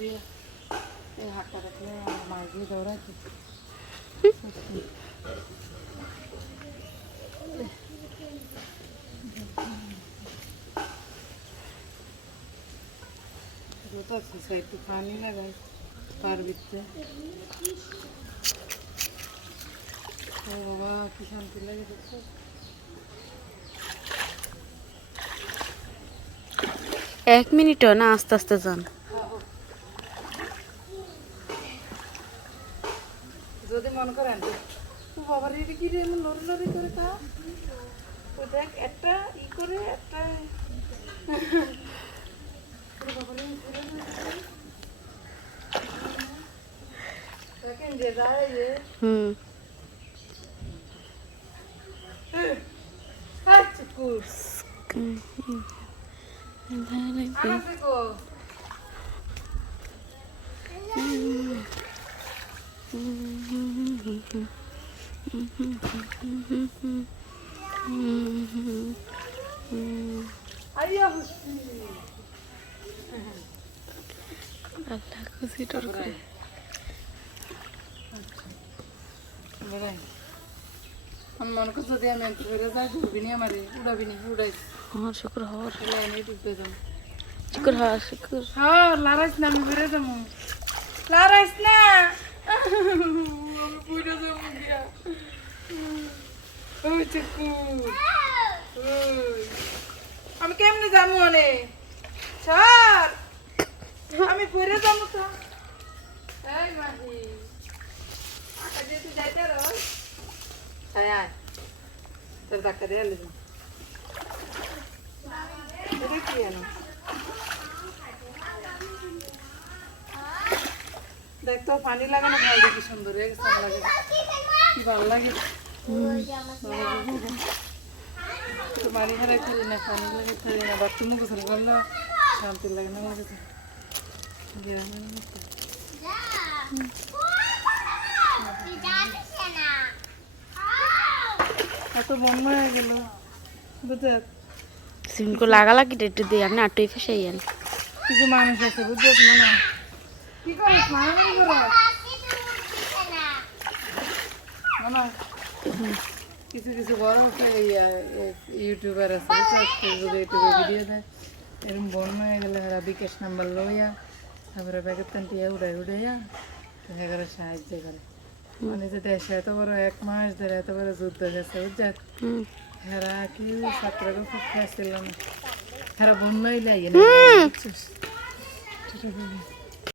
দিয়ে এই হাতটা রাখলে মাছ দিয়ে দৌড়াচ্ছে। একটু পানি লাগাই পার ভিতরে। ও বাবা কি শান্তি লাগে দেখছো। এক মিনিটও না, আস্তে আস্তে যান। যদি মনে করেন ও বাবার এটা কি রে এমন লড়ি লড়ি করে তা ও দেখ একটা ই করে একটা দেখেন যে যায় যে আচ্ছা কুল আমার দেখো আইয়া বুঝছি আল্লাহ খুশি তোর করে। বেড়াই আমি মনে করছি যদি আমি একটু বেড়ে যাই ঢুকবি নি আমার উড়াবি নি উড়াইস হর শুক্র হর লাইনে ঢুকতে যাবো। শুক্র হর শুক্র। হ্যাঁ লড়াইস না আমি বেড়ে যাবো লড়াইস না আমি বুঝে যাবো গিয়া ওই চিকু আমি কেমনে যাবো অনেক ছাড় আমি পড়ে যাবো তো এই মাহি আজকে তুই যাইতে রোজ আয় আয় তোর ধাক্কা দিয়ে এলি এটা কি এনো দেখ তো পানি লাগানো ভালো দেখি সুন্দর একদম লাগে কি ভালো লাগে তো পানি হারাই থাকি না পানি লাগে থাকি না বাথরুমে গোসল করলে শান্তি লাগে না আমার কাছে গ্রামের মতো এত বন্ধ হয়ে গেল বুঝত সিমকো লাগালাগি একটু দিয়ে আপনি আটই ফেসাইয়েন। কিছু মানুষ আছে বুঝত না কি করিস মানুষ না কিছু কিছু বড় আছে ইউটিউবার আছে যদি ইউটিউবে ভিডিও দেয় এরকম বন্য হয়ে গেলে এরা বিকাশ নাম্বার লইয়া তারপরে ব্যাগের টানটিয়া উড়াইয়া এগারো সাহায্য করে মানে যে দেশে এত বড় 1 মাস ধরে এত বড় যুদ্ধ গেছে বুঝছেন হেরা কি ছাত্রকে খুব খেয়েছিল না হেরা বন্য হইলে